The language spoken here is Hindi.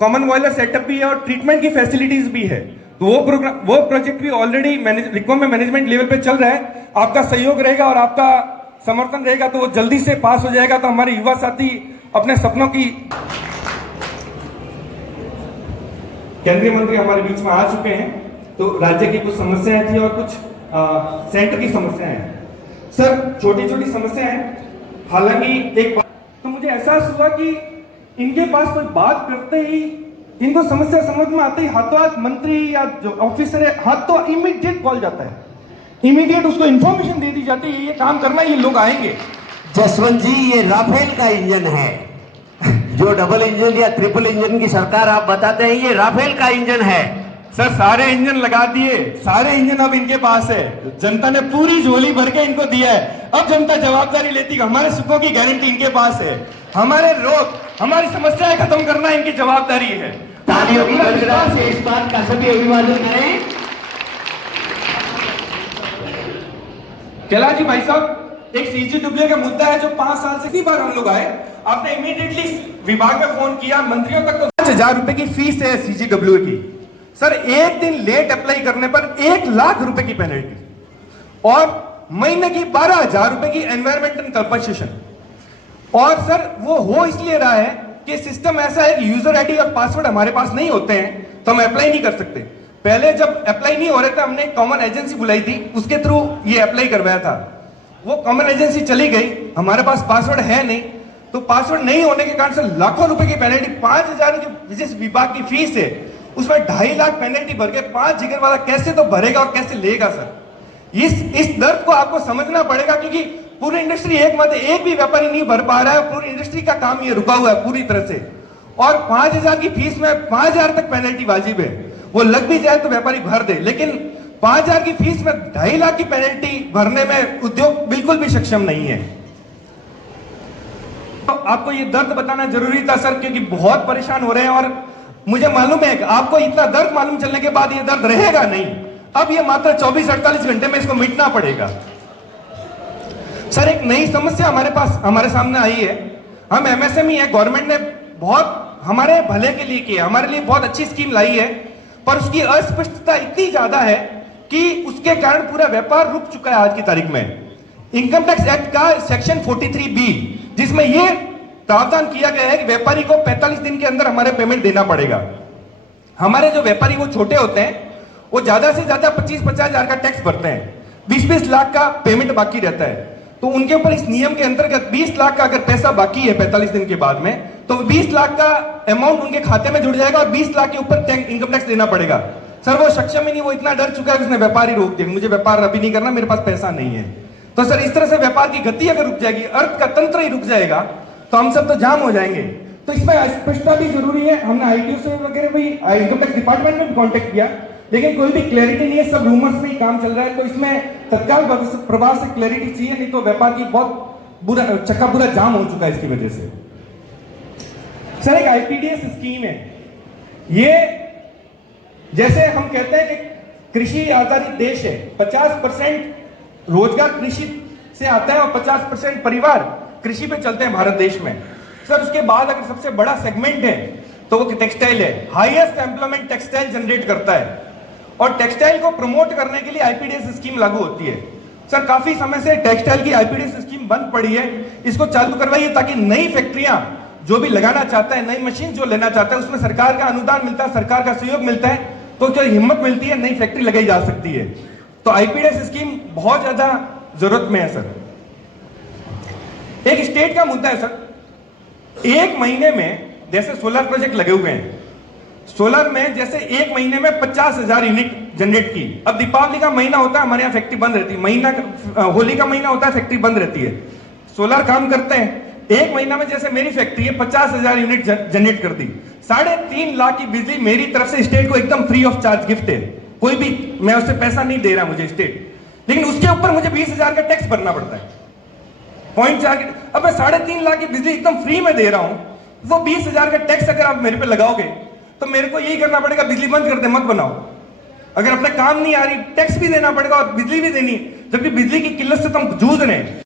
कॉमन बॉयलर सेटअप भी है और ट्रीटमेंट की फैसिलिटीज भी है। तो वो प्रोजेक्ट भी ऑलरेडी रिकॉम में मैनेजमेंट लेवल पे चल रहा है। आपका सहयोग रहेगा और आपका समर्थन रहेगा तो वो जल्दी से पास हो जाएगा। तो हमारे युवा साथी अपने सपनों की केंद्रीय मंत्री हमारे बीच में आ चुके हैं। तो राज्य की कुछ समस्याएं थी और कुछ सेंटर की समस्याएं हैं। सर छोटी छोटी समस्याएं हैं, हालांकि एक बात तो मुझे एहसास हुआ कि इनके पास कोई बात करते ही इनको समस्या समझ में आते ही हाथों हाथ मंत्री या जो ऑफिसर है हाथ तो इमीडिएट कॉल जाता है, इमीडिएट उसको इंफॉर्मेशन दे दी जाती है ये काम करना, ये लोग आएंगे। जसवंत जी, ये राफेल का इंजन है। जो डबल इंजन या ट्रिपल इंजन की सरकार आप बताते हैं, ये राफेल का इंजन है। सर सारे इंजन लगा दिए, सारे इंजन अब इनके पास है। जनता ने पूरी झोली भर के इनको दिया है। अब जनता जवाबदारी लेती है, हमारे सुखों की गारंटी इनके पास है। हमारे रोग, हमारी समस्याएं खत्म करना इनकी जवाबदारी है। तालियों की गड़गड़ाहट से इस बात का सभी अभिवादन करें। कैलाश जी भाई साहब, एक सीजीडब्ल्यू का मुद्दा है जो 5 साल से 3 बार हम लोग आए, आपने इमीडिएटली विभाग में फोन किया, मंत्रियों तक तो 5,000 रुपए की फीस है सीजीडब्ल्यू की। सर एक दिन लेट अप्लाई करने पर 1 लाख रुपए की पेनल्टी और महीने की 12,000 रुपए की एनवायरमेंटल कंपनसेशन। और सर वो हो इसलिए रहा है कि सिस्टम ऐसा है कि यूजर आईडी और पासवर्ड हमारे पास नहीं होते हैं तो हम अप्लाई नहीं कर सकते। पहले जब अप्लाई नहीं हो रहे थे हमने कॉमन एजेंसी बुलाई थी, उसके थ्रू ये अप्लाई करवाया था। वो कॉमन एजेंसी चली गई, हमारे पास पासवर्ड है नहीं, तो पासवर्ड नहीं होने के कारण से लाखों रुपए की पेनल्टी, 5,000 की जिस विभाग की फीस है उसमें 2.5 लाख पेनल्टी भर के 5 जिगर वाला कैसे तो भरेगा और कैसे लेगा। सर इस दर्द को आपको समझना पड़ेगा, क्योंकि पूरी इंडस्ट्री एक भी व्यापारी नहीं भर पा रहा है। पूरी इंडस्ट्री का काम ये रुका हुआ है पूरी तरह से। और 5,000 की फीस में 5,000 तक पेनल्टी वाजिब है, वो लग भी जाए तो व्यापारी भर दे, लेकिन 5,000 की फीस में 2.5 लाख की पेनल्टी भरने में उद्योग बिल्कुल भी सक्षम नहीं है। तो आपको ये दर्द बताना जरूरी था सर, क्योंकि बहुत परेशान हो रहे हैं और मुझे मालूम है कि आपको इतना दर्द मालूम चलने के बाद ये दर्द रहेगा नहीं। अब ये मात्र 24-48 घंटे में इसको मिटना पड़ेगा। सर एक नई समस्या हमारे सामने आई है। हम एमएसएमई है, गवर्नमेंट ने बहुत हमारे भले के लिए किया, हमारे लिए बहुत अच्छी स्कीम लाई है, पर उसकी अस्पष्टता इतनी ज्यादा है कि उसके कारण पूरा व्यापार रुक चुका है आज की तारीख में। इनकम टैक्स एक्ट का सेक्शन 43B, जिसमें यह प्रावधान किया गया है कि व्यापारी को 45 दिन के अंदर हमारे पेमेंट देना पड़ेगा। हमारे जो व्यापारी वो छोटे होते हैं, वो ज्यादा से ज्यादा 25-50 हजार का टैक्स भरते हैं, 20-20 लाख का पेमेंट बाकी रहता है। तो उनके ऊपर इस नियम के अंतर्गत 20 लाख का अगर पैसा बाकी है 45 दिन के बाद में, तो 20 लाख का अमाउंट उनके खाते में जुड़ जाएगा और 20 लाख के ऊपर इनकम टैक्स देना पड़ेगा। सर वो सक्षम ही नहीं, वो इतना डर चुका है, उसने व्यापार ही रोक दिया, मुझे व्यापार अभी नहीं करना, मेरे पास पैसा नहीं है। तो सर इस तरह से व्यापार की गति अगर रुक जाएगी, अर्थ का तंत्र ही रुक जाएगा, तो हम सब तो जाम हो जाएंगे। तो इसमें स्पष्टता भी जरूरी है। हमने आईटीओ से वगैरह भी, इनकम टैक्स डिपार्टमेंट में भी कांटेक्ट किया, लेकिन कोई भी क्लैरिटी नहीं है, सब रूमर्स में ही काम चल रहा है। तो इसमें तत्काल प्रभाव से क्लैरिटी चाहिए, नहीं तो व्यापार की बहुत बुरा चक्का पूरा जाम हो चुका है इसकी वजह से। सर एक आईपीडीएस स्कीम है, ये जैसे हम कहते हैं कि कृषि आधारित देश है, 50% रोजगार कृषि से आता है और 50% परिवार कृषि पे चलते हैं भारत देश में। सर उसके बाद अगर सबसे बड़ा सेगमेंट है तो वो टेक्सटाइल है, हाईएस्ट एम्प्लॉयमेंट टेक्सटाइल जनरेट करता है, और टेक्सटाइल को प्रमोट करने के लिए आईपीडीएस स्कीम लागू होती है। सर काफी समय से टेक्सटाइल की आईपीडीएस स्कीम बंद पड़ी है, इसको चालू करवाइए ताकि नई फैक्ट्रियां जो भी लगाना चाहता है, नई मशीन जो लेना चाहता है, उसमें सरकार का अनुदान मिलता है, सरकार का सहयोग मिलता है, तो क्या हिम्मत मिलती है, नई फैक्ट्री लगाई जा सकती है। तो आईपीडीएस स्कीम बहुत ज्यादा जरूरत में है। सर एक स्टेट का मुद्दा है सर, 1 महीने में जैसे सोलर प्रोजेक्ट लगे हुए हैं, सोलर में जैसे 1 महीने में 50,000 यूनिट जनरेट की। अब दीपावली का महीना होता है, हमारे यहाँ फैक्ट्री बंद रहती है, होली का महीना होता है, फैक्ट्री बंद रहती है। सोलर काम करते हैं, 1 महीना में जैसे मेरी फैक्ट्री है 50,000 यूनिट जनरेट कर दी, 3.5 लाख की बिजली मेरी तरफ से स्टेट को एकदम फ्री ऑफ चार्ज गिफ्ट है। कोई भी, मैं उससे पैसा नहीं दे रहा मुझे स्टेट, लेकिन उसके ऊपर मुझे 20,000 का टैक्स भरना पड़ता है, 0.4। अब मैं 3.5 लाख की बिजली एकदम फ्री में दे रहा हूं, वो 20,000 का टैक्स अगर आप मेरे पे लगाओगे तो मेरे को यही करना पड़ेगा, बिजली बंद कर दे, मत बनाओ। अगर अपने काम नहीं आ रही, टैक्स भी देना पड़ेगा और बिजली भी देनी, जबकि बिजली की किल्लत से तुम जूझ रहे हैं।